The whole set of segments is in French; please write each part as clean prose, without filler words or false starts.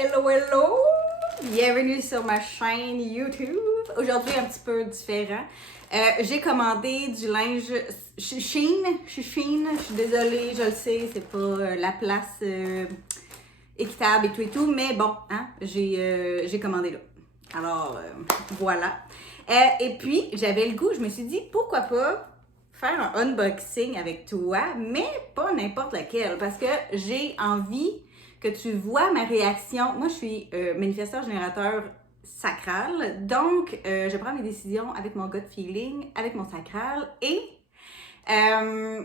Hello, hello! Bienvenue sur ma chaîne YouTube. Aujourd'hui, un petit peu différent. J'ai commandé du linge Shein. Je suis désolée, je le sais, c'est pas la place équitable et tout, mais bon, hein, j'ai commandé là. Alors, voilà. Et puis, j'avais le goût, je me suis dit, pourquoi pas faire un unboxing avec toi, mais pas n'importe lequel, parce que j'ai envie que tu vois ma réaction. Moi, je suis manifesteur générateur sacral, donc je prends mes décisions avec mon gut feeling, avec mon sacral, euh,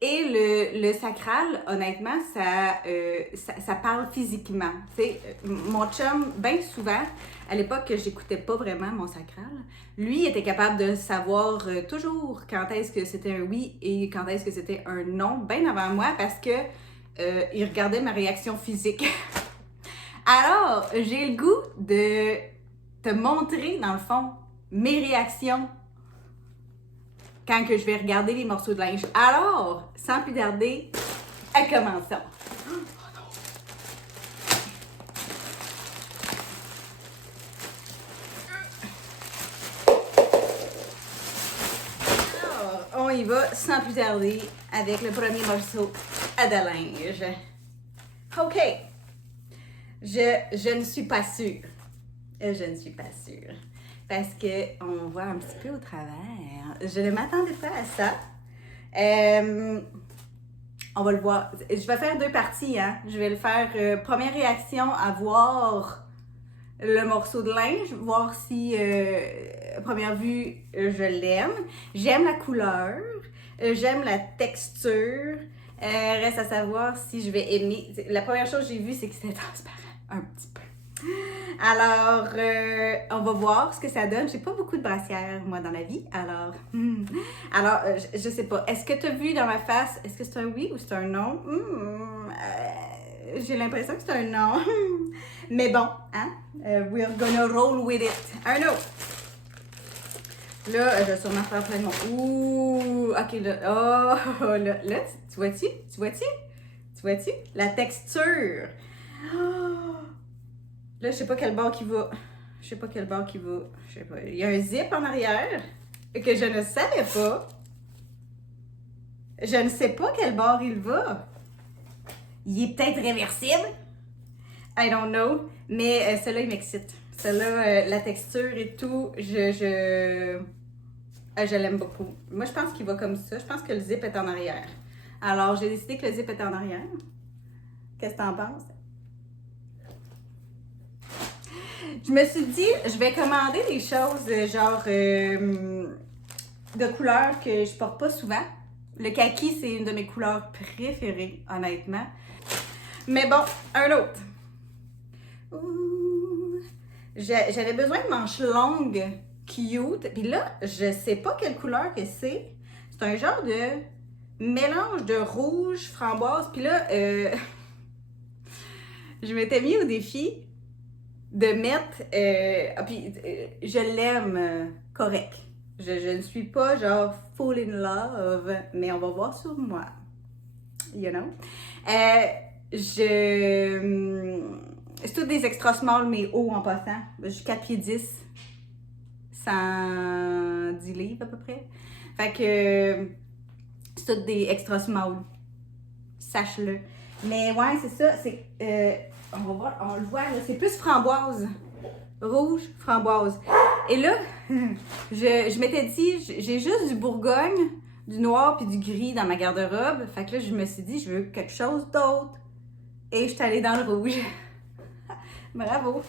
et le sacral, honnêtement, ça parle physiquement. Tu sais, mon chum, bien souvent, à l'époque que j'écoutais pas vraiment mon sacral, lui était capable de savoir toujours quand est-ce que c'était un oui et quand est-ce que c'était un non, bien avant moi, parce que il regardait ma réaction physique. Alors, j'ai le goût de te montrer, dans le fond, mes réactions quand que je vais regarder les morceaux de linge. Alors, sans plus tarder, commençons. Alors, on y va sans plus tarder avec le premier morceau de linge. OK. Je ne suis pas sûre. Je ne suis pas sûre. Parce qu'on voit un petit peu au travers. Je ne m'attendais pas à ça. On va le voir. Je vais faire deux parties, hein. Je vais le faire première réaction à voir le morceau de linge, voir si, à première vue, je l'aime. J'aime la couleur, j'aime la texture. Reste à savoir si je vais aimer. La première chose que j'ai vue, c'est que c'était transparent, un petit peu. Alors, on va voir ce que ça donne. J'ai pas beaucoup de brassières, moi, dans la vie. Alors, je sais pas. Est-ce que tu as vu dans ma face, est-ce que c'est un oui ou c'est un non? J'ai l'impression que c'est un non. Mais bon, hein? We're gonna roll with it. Un autre. Là, je vais sûrement faire plein de mots. Ouh, ok, là. Oh, là, tu vois-tu? Tu vois-tu? Tu vois-tu? La texture. Oh. Là, je sais pas quel bord qui va. Je sais pas quel bord qui va. Je sais pas. Il y a un zip en arrière que je ne savais pas. Je ne sais pas quel bord il va. Il est peut-être réversible. I don't know. Mais celui-là, il m'excite. Celui-là, la texture et tout, je l'aime beaucoup. Moi, je pense qu'il va comme ça. Je pense que le zip est en arrière. Alors, j'ai décidé que le zip est en arrière. Qu'est-ce que t'en penses? Je me suis dit, je vais commander des choses genre de couleurs que je porte pas souvent. Le kaki, c'est une de mes couleurs préférées, honnêtement. Mais bon, un autre. J'avais besoin de manches longues, cute. Puis là, je sais pas quelle couleur que c'est. C'est un genre de mélange de rouge, framboise. Puis là, je m'étais mis au défi de mettre. Je l'aime correct. Je ne suis pas genre full in love, mais on va voir sur moi. You know? C'est tous des extra small, mais hauts en passant. Je suis 4 pieds 10, 110 livres à peu près. Fait que c'est tous des extra small. Sache-le. Mais ouais, c'est ça. On va voir, on le voit là. C'est plus framboise. Rouge, framboise. Et là, je m'étais dit, j'ai juste du Bourgogne, du noir puis du gris dans ma garde-robe. Fait que là, je me suis dit, je veux quelque chose d'autre. Et je suis allée dans le rouge. Bravo!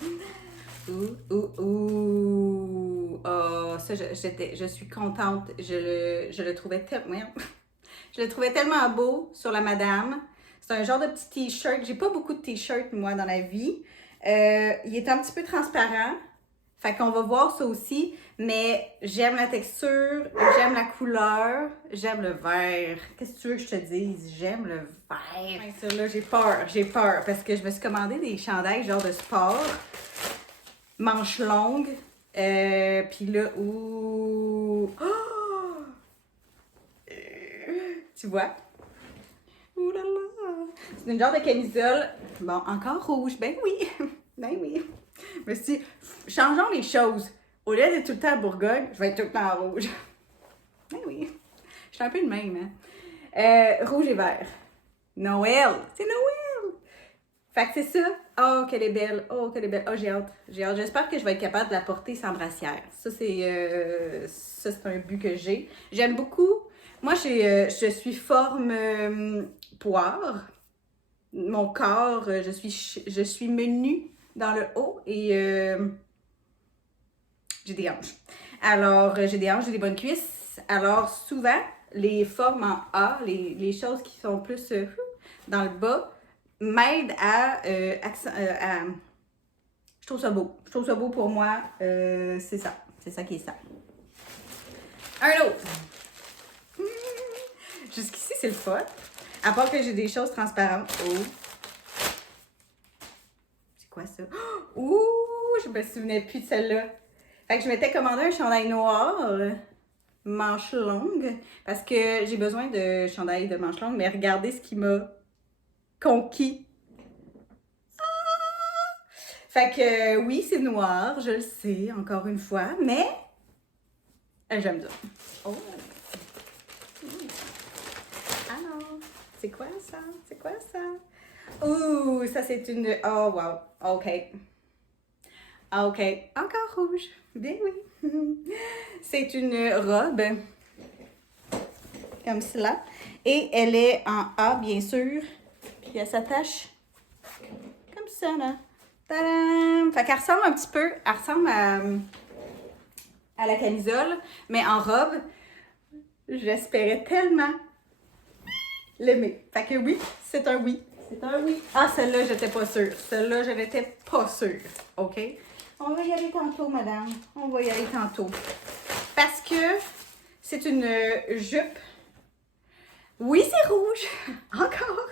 Ouh! Oh, ça, je suis contente. Je le trouvais tellement... Je le trouvais tellement beau sur la madame. C'est un genre de petit t-shirt. J'ai pas beaucoup de t-shirts, moi, dans la vie. Il est un petit peu transparent. Fait qu'on va voir ça aussi. Mais j'aime la texture, j'aime la couleur, j'aime le vert. Qu'est-ce que tu veux que je te dise? J'aime le vert. Ça, là, j'ai peur. Parce que je me suis commandé des chandails genre de sport. Manches longues. Puis là, ouh! Oh! Tu vois? Ouh là là! C'est une genre de camisole. Bon, encore rouge. Ben oui. Ben oui. Je me suis dit, changeons les choses. Au lieu d'être tout le temps à Bourgogne, je vais être tout le temps en rouge. Ben oui. Je suis un peu de même, hein. Rouge et vert. Noël. C'est Noël. Fait que c'est ça. Oh, qu'elle est belle. Oh, qu'elle est belle. Oh, j'ai hâte. J'ai hâte. J'espère que je vais être capable de la porter sans brassière. Ça, c'est un but que j'ai. J'aime beaucoup. Moi, je suis forme poire. Mon corps, je suis menue dans le haut et j'ai des hanches. Alors, j'ai des hanches, j'ai des bonnes cuisses. Alors, souvent, les formes en A, les choses qui sont plus dans le bas, m'aident je trouve ça beau. Je trouve ça beau pour moi. C'est ça. C'est ça qui est ça. Un autre. Jusqu'ici, c'est le fun. À part que j'ai des choses transparentes. Oh. C'est quoi ça? Ouh, je me souvenais plus de celle-là. Fait que je m'étais commandé un chandail noir, manche longue, parce que j'ai besoin de chandail de manche longue, mais regardez ce qui m'a conquis. Fait que oui, c'est noir, je le sais, encore une fois, mais j'aime ça. Oh! Alors, c'est quoi ça? C'est quoi ça? Ouh, ça c'est une... Oh, wow. OK. OK. Encore rouge. Bien oui. C'est une robe, comme cela. Et elle est en A, bien sûr. Puis elle s'attache comme ça, là. Tadam! Fait qu'elle ressemble un petit peu, elle ressemble à la camisole, mais en robe. J'espérais tellement l'aimer. Fait que oui, c'est un oui. C'est un oui. Ah, celle-là, j'étais pas sûre. Celle-là, je n'étais pas sûre. OK? On va y aller tantôt, madame. On va y aller tantôt. Parce que c'est une jupe. Oui, c'est rouge. Encore.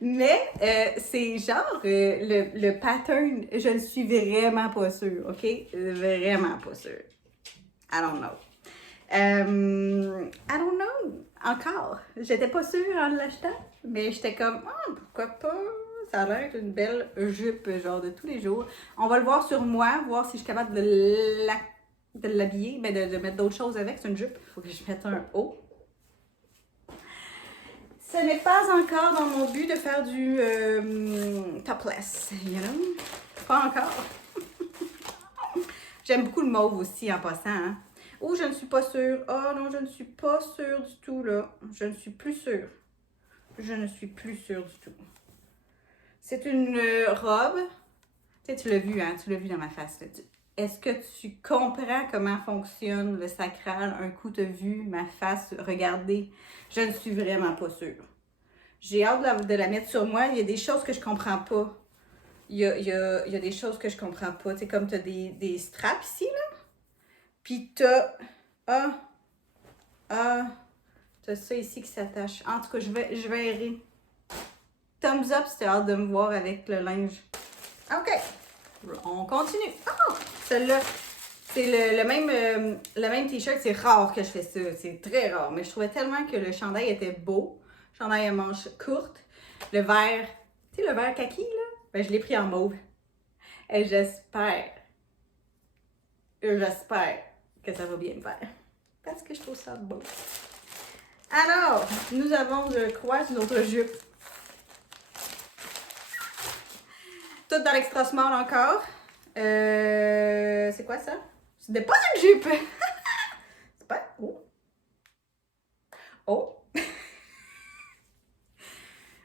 Mais c'est genre le pattern, je ne suis vraiment pas sûre, OK? Vraiment pas sûre. I don't know. I don't know. Encore. J'étais pas sûre en l'achetant, mais j'étais comme, ah, pourquoi pas? Ça a l'air d'être une belle jupe, genre de tous les jours. On va le voir sur moi, voir si je suis capable de l'habiller, mais de mettre d'autres choses avec. C'est une jupe. Il faut que je mette un haut. Ce n'est pas encore dans mon but de faire du topless, you know? Pas encore. J'aime beaucoup le mauve aussi en passant, hein? Oh, je ne suis pas sûre. Oh non, je ne suis pas sûre du tout, là. Je ne suis plus sûre. Je ne suis plus sûre du tout. C'est une robe. Tu sais, tu l'as vu, hein? Tu l'as vu dans ma face, là. Est-ce que tu comprends comment fonctionne le sacral? Un coup, tu as vu ma face regarder. Je ne suis vraiment pas sûre. J'ai hâte de la mettre sur moi. Il y a des choses que je comprends pas. Il y a des choses que je comprends pas. Tu sais, comme tu as des straps ici, là. Puis t'as... t'as ça ici qui s'attache. En tout cas, je vais errer. Thumbs up si t'as hâte de me voir avec le linge. OK. On continue. Oh! Celle-là, c'est le même t-shirt. C'est rare que je fais ça. C'est très rare. Mais je trouvais tellement que le chandail était beau. Chandail à manches courtes. Le vert, tu sais, le vert kaki, là? Ben, je l'ai pris en mauve. Et j'espère que ça va bien me faire. Parce que je trouve ça beau. Alors, nous avons, je crois, une autre jupe. Toute dans l'extra small encore. C'est quoi ça? Ce n'est pas une jupe! C'est pas... Oh! Oh!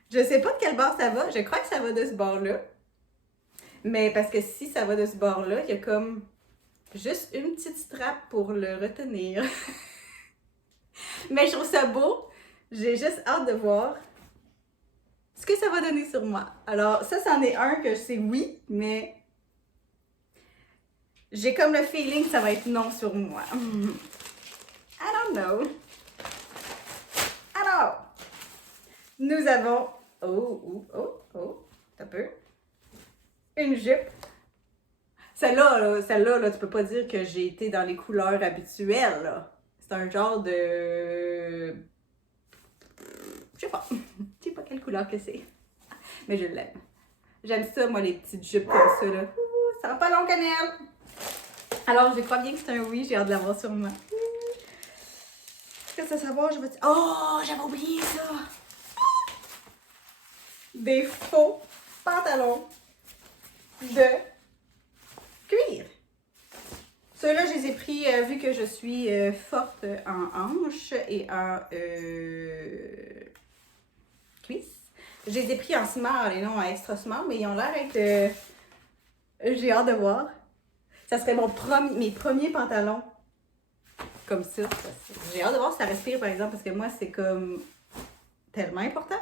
Je sais pas de quel bord ça va. Je crois que ça va de ce bord-là. Mais parce que si ça va de ce bord-là, il y a comme juste une petite strap pour le retenir. Mais je trouve ça beau. J'ai juste hâte de voir ce que ça va donner sur moi. Alors, ça, c'en est un que je sais oui, mais j'ai comme le feeling que ça va être non sur moi. I don't know. Alors, nous avons... un peu. Une jupe. Celle-là, là, tu peux pas dire que j'ai été dans les couleurs habituelles, là. C'est un genre de... Je sais pas. Je sais pas quelle couleur que c'est. Mais je l'aime. J'aime ça, moi, les petites jupes comme ça, là. Ouh, ça va pas long, cannelle! Alors, je crois bien que c'est un oui. J'ai hâte de l'avoir sur moi. Qu'est-ce que ça va? Je vais... Oh, j'avais oublié ça! Des faux pantalons de cuir. Ceux-là, je les ai pris vu que je suis forte en hanches et en cuisses. Je les ai pris en small et non en extra small, mais ils ont l'air d'être... j'ai hâte de voir. Ça serait mes premiers pantalons comme ça. J'ai hâte de voir si ça respire, par exemple, parce que moi, c'est comme tellement important.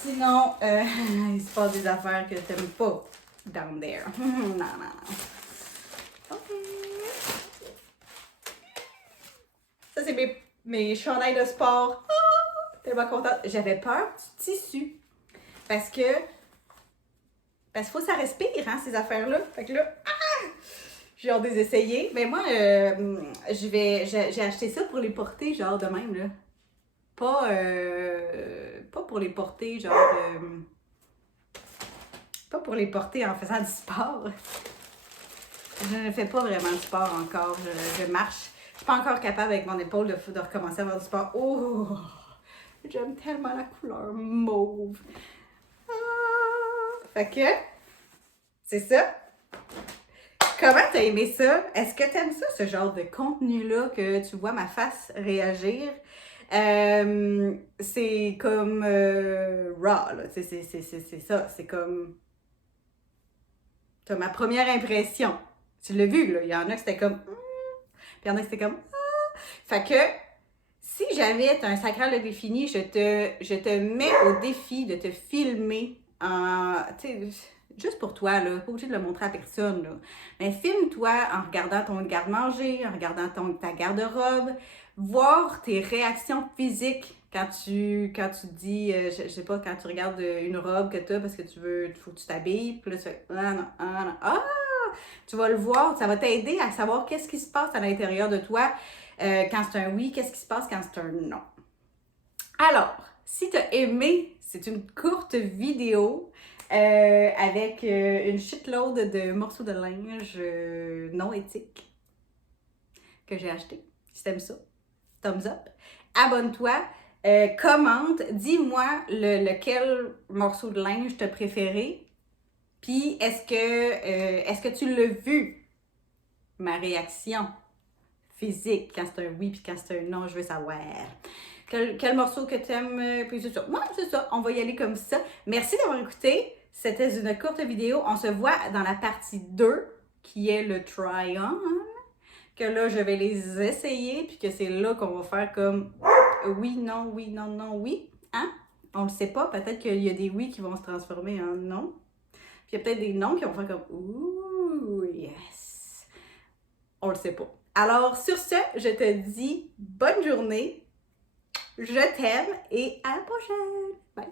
Sinon, il se passe des affaires que t'aimes pas down there. Non, non, non. OK. Ça, c'est mes chandails de sport. Ah, tellement contente. J'avais peur du tissu. Parce qu'il faut que ça respire, hein, ces affaires-là. Fait que là, j'ai hâte de les essayer. Mais moi, j'ai acheté ça pour les porter, genre, de même, là. Pas pour les porter, genre... pas pour les porter en faisant du sport. Je ne fais pas vraiment de sport encore. Je marche. Je suis pas encore capable avec mon épaule de recommencer à faire du sport. Oh! J'aime tellement la couleur mauve. Ah! Fait que, c'est ça. Comment t'as aimé ça? Est-ce que t'aimes ça, ce genre de contenu-là, que tu vois ma face réagir? C'est comme raw, là. C'est ça. C'est comme... T'as ma première impression. Tu l'as vu, là. Il y en a qui c'était comme... Puis il y en a qui c'était comme... Fait que, si jamais t'as un sacral de défini, je te mets au défi de te filmer en... Tu sais, juste pour toi, là. Pas obligé de le montrer à personne, là. Mais filme-toi en regardant ton garde-manger, en regardant ta garde-robe, voir tes réactions physiques quand tu dis, je sais pas, quand tu regardes une robe que t'as parce que faut que tu t'habilles, puis là tu fais, ah non, ah non, ah! Tu vas le voir, ça va t'aider à savoir qu'est-ce qui se passe à l'intérieur de toi quand c'est un oui, qu'est-ce qui se passe quand c'est un non. Alors, si tu as aimé, c'est une courte vidéo avec une shitload de morceaux de linge non éthiques que j'ai acheté. Si t'aimes ça, thumbs up. Abonne-toi, commente, dis-moi lequel morceau de linge t'as préféré. Puis, est-ce que tu l'as vu, ma réaction physique, quand c'est un oui puis quand c'est un non, je veux savoir. Quel morceau que tu aimes, puis c'est ça. Moi, c'est ça, on va y aller comme ça. Merci d'avoir écouté. C'était une courte vidéo. On se voit dans la partie 2, qui est le try-on. Que là, je vais les essayer, puis que c'est là qu'on va faire comme oui, non, oui, non, non, oui. Hein? On le sait pas. Peut-être qu'il y a des oui qui vont se transformer en non. Puis il y a peut-être des non qui vont faire comme ouh, yes. On le sait pas. Alors, sur ce, je te dis bonne journée. Je t'aime et à la prochaine! Bye!